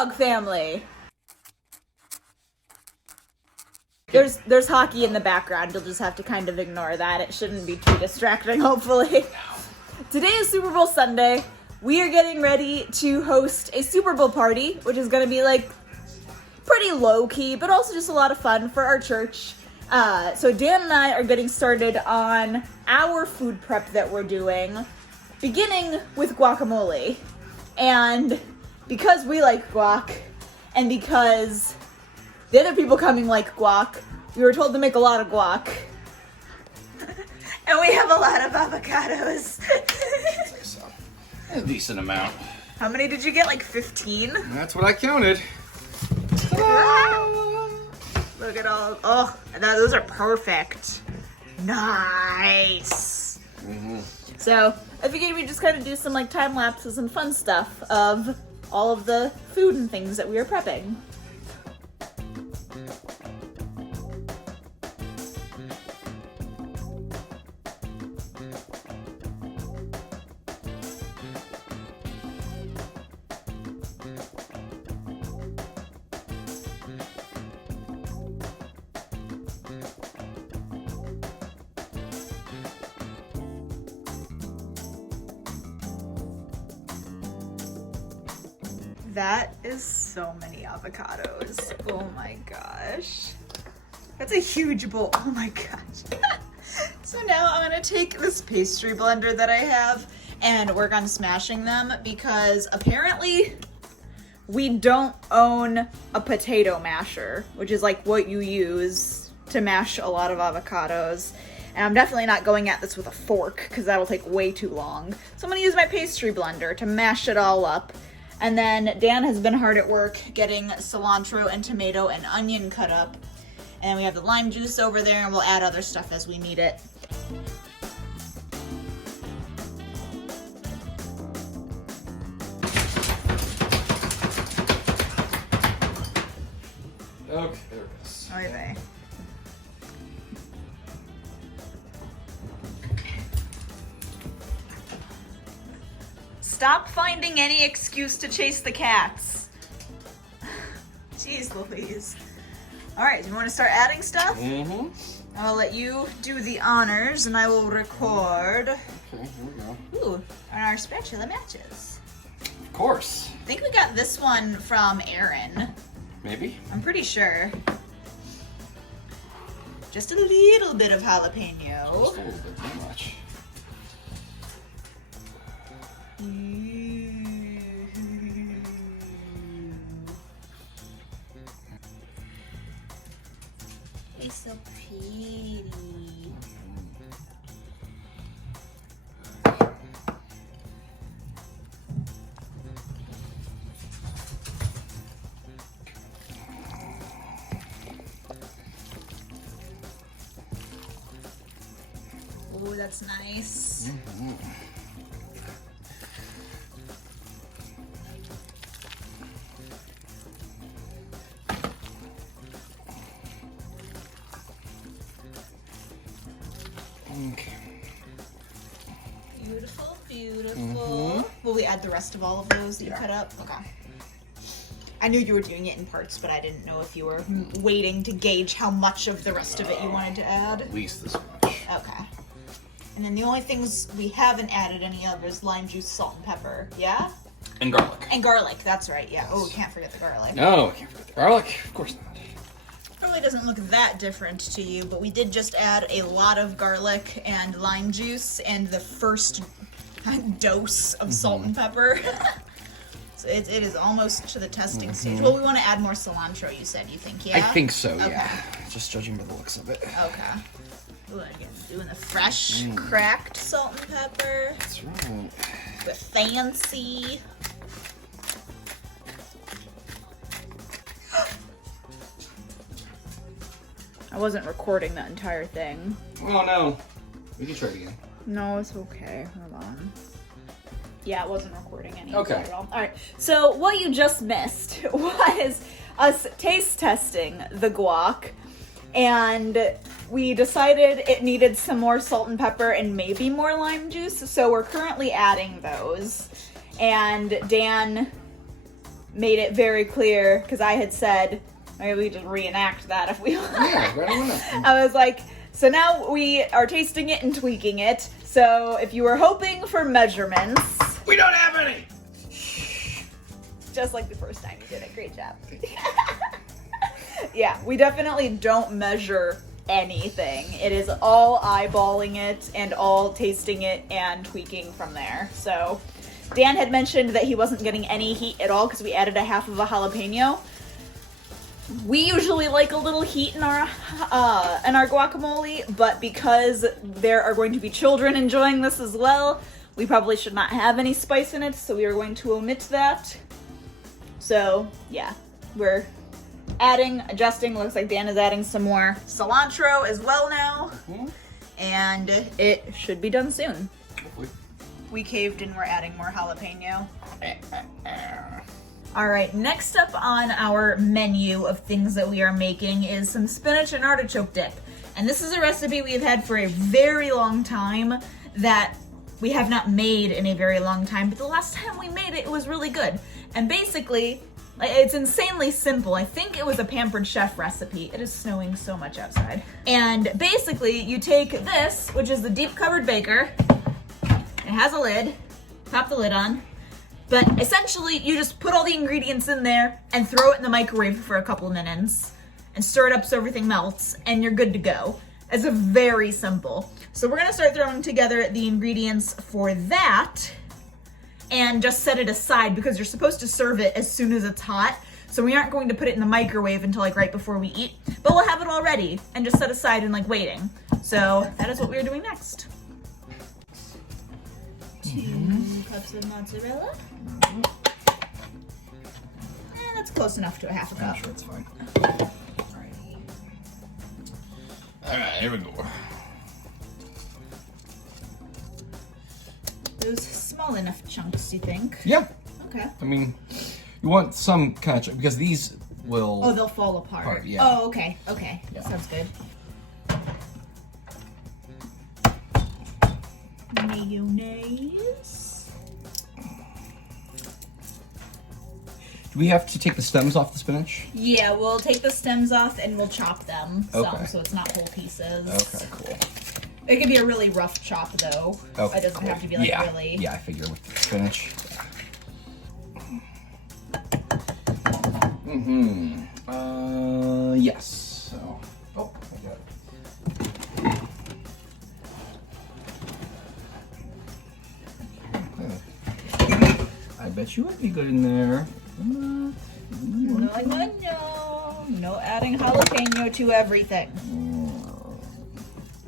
dog family. There's hockey in the background. You'll just have to kind of ignore that. It shouldn't be too distracting, hopefully. Today is Super Bowl Sunday. We are getting ready to host a Super Bowl party, which is going to be like pretty low-key, but also just a lot of fun for our church. So Dan and I are getting started on our food prep that we're doing, beginning with guacamole. And because we like guac, and because the other people coming like guac, we were told to make a lot of guac. And we have a lot of avocados. A decent amount. How many did you get? Like 15? That's what I counted. Look at all. Oh, those are perfect. Nice. So I figured we'd just kind of do some like time lapses and fun stuff of all of the food and things that we are prepping. That is so many avocados. Oh my gosh. That's a huge bowl. Oh my gosh. So now I'm gonna take this pastry blender that I have and work on smashing them because apparently we don't own a potato masher, which is like what you use to mash a lot of avocados. And I'm definitely not going at this with a fork because that'll take way too long. So I'm gonna use my pastry blender to mash it all up. And then Dan has been hard at work getting cilantro and tomato and onion cut up. And we have the lime juice over there, and we'll add other stuff as we need it. Okay, there it is. Oy vey. Stop finding any excuse to chase the cats. Jeez Louise. Alright, do you want to start adding stuff? Mm-hmm. I'll let you do the honors and I will record. Okay, here we go. Ooh, and our spatula matches. Of course. I think we got this one from Aaron. Maybe. I'm pretty sure. Just a little bit of jalapeno. Just a little bit too much. It's so pretty. Oh, that's nice. Mm-hmm. Okay. Beautiful, beautiful. Will we add the rest of all of those that you cut up? Okay. I knew you were doing it in parts, but I didn't know if you were waiting to gauge how much of the rest of it you wanted to add. At least this much. Okay. And then the only things we haven't added any of is lime juice, salt, and pepper. Yeah? And garlic. And garlic, that's right, yeah. Oh, can't forget the garlic. No, I can't forget the garlic. Of course not. Really doesn't look that different to you, but we did just add a lot of garlic and lime juice and the first dose of salt and pepper. So it is almost to the testing stage. Well, we want to add more cilantro, you said, you think, yeah? I think so, Okay. yeah. Just judging by the looks of it. Okay. Ooh, again, doing the fresh, cracked salt and pepper. That's right. The fancy. I wasn't recording that entire thing. Oh no. We can try it again. No, it's okay. Hold on. Yeah, it wasn't recording any Okay. at all. All right. So what you just missed was us taste testing the guac, and we decided it needed some more salt and pepper and maybe more lime juice. So we're currently adding those. And Dan made it very clear, because I had said, maybe we just reenact that if we want. Yeah, right on that. I was like, so now we are tasting it and tweaking it. So if you were hoping for measurements, We don't have any! just like the first time you did it, great job. Yeah, we definitely don't measure anything. It is all eyeballing it and all tasting it and tweaking from there. So Dan had mentioned that he wasn't getting any heat at all because we added a half of a jalapeno. We usually like a little heat in our guacamole, but because there are going to be children enjoying this as well, we probably should not have any spice in it, so we are going to omit that. So yeah, we're adding, adjusting. Looks like Dan is adding some more cilantro as well now, and it should be done soon. Hopefully. We caved and we're adding more jalapeno. All right, next up on our menu of things that we are making is some spinach and artichoke dip. And this is a recipe we have had for a very long time that we have not made in a very long time, but the last time we made it, it was really good. And basically, it's insanely simple. I think it was a Pampered Chef recipe. It is snowing so much outside. And basically, you take this, which is the deep covered baker. It has a lid. Pop the lid on. But essentially, you just put all the ingredients in there and throw it in the microwave for a couple of minutes and stir it up so everything melts, and you're good to go. It's a very simple. So we're gonna start throwing together the ingredients for that and just set it aside because you're supposed to serve it as soon as it's hot. So we aren't going to put it in the microwave until like right before we eat, but we'll have it all ready and just set aside and like waiting. So that is what we're doing next. 2 cups of mozzarella. And that's close enough to a half a cup. I'm sure it's fine. Alright, here we go. Those small enough chunks, you think? Yeah. Okay. I mean, you want some kind of, because these will... Oh, they'll fall apart. Yeah. Oh, okay. Okay. Yeah. Sounds good. Mayonnaise. Do we have to take the stems off the spinach? Yeah, we'll take the stems off and we'll chop them Okay. some so it's not whole pieces. Okay, cool. It can be a really rough chop though. Okay, It doesn't cool. have to be like yeah. really. Yeah, I figure with the spinach. Yeah. Yes. So. Oh, I got it. I bet you would be good in there. No. No adding jalapeno to everything.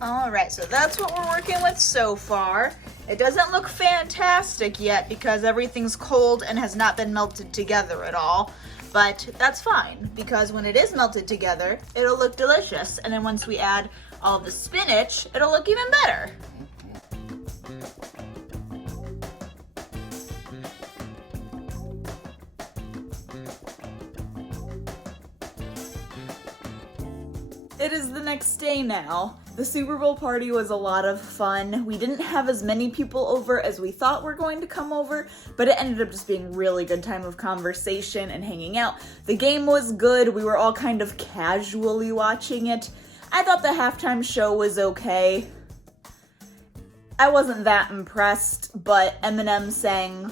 All right, so that's what we're working with so far. It doesn't look fantastic yet because everything's cold and has not been melted together at all. But that's fine because when it is melted together, it'll look delicious. And then once we add all of the spinach, it'll look even better. It is the next day now. The Super Bowl party was a lot of fun. We didn't have as many people over as we thought were going to come over, but it ended up just being a really good time of conversation and hanging out. The game was good. We were all kind of casually watching it. I thought the halftime show was okay. I wasn't that impressed, but Eminem sang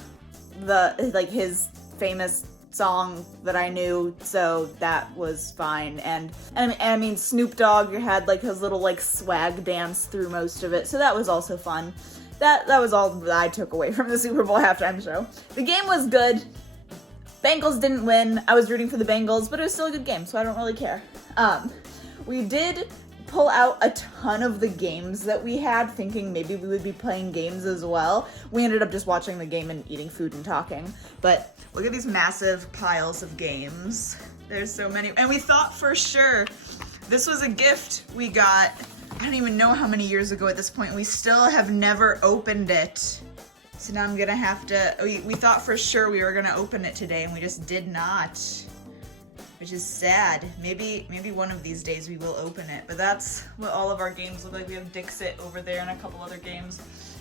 his famous song that I knew, so that was fine. And I mean Snoop Dogg had like his little like swag dance through most of it, so that was also fun. That was all that I took away from the Super Bowl halftime show. The game was good. Bengals didn't win. I was rooting for the Bengals, but it was still a good game, so I don't really care. We did pull out a ton of the games that we had, thinking maybe we would be playing games as well. We ended up just watching the game and eating food and talking. But look at these massive piles of games. There's so many. And we thought for sure this was a gift we got, I don't even know how many years ago at this point. We still have never opened it. So now I'm gonna have to, we thought for sure we were gonna open it today and we just did not. Which is sad. Maybe one of these days we will open it. But that's what all of our games look like. We have Dixit over there and a couple other games.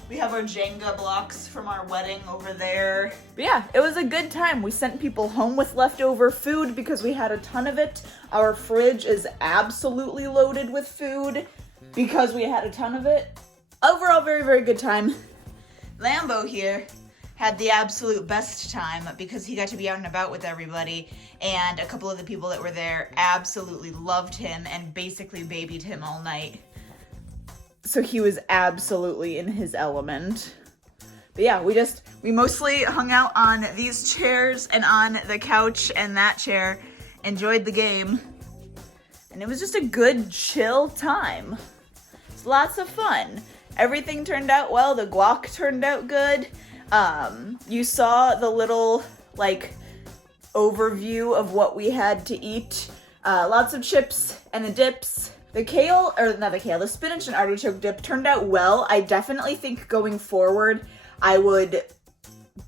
We have our Jenga blocks from our wedding over there. But yeah, it was a good time. We sent people home with leftover food because we had a ton of it. Our fridge is absolutely loaded with food because we had a ton of it. Overall, very, very good time. Lambeau here had the absolute best time because he got to be out and about with everybody, and a couple of the people that were there absolutely loved him and basically babied him all night. So he was absolutely in his element. But yeah, we mostly hung out on these chairs and on the couch and that chair, enjoyed the game, and it was just a good, chill time. It's lots of fun. Everything turned out well. The guac turned out good. You saw the little, like, overview of what we had to eat. Lots of chips and the dips. The spinach and artichoke dip turned out well. I definitely think going forward, I would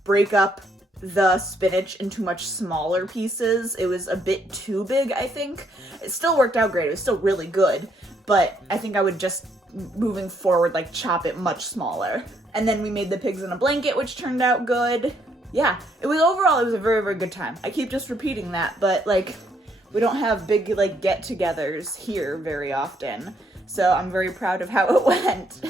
break up the spinach into much smaller pieces. It was a bit too big, I think. It still worked out great. It was still really good, but I think I would just, moving forward, like, chop it much smaller. And then we made the pigs in a blanket, which turned out good. Yeah, it was a very, very good time. I keep just repeating that, but, like, we don't have big, like, get-togethers here very often, so I'm very proud of how it went.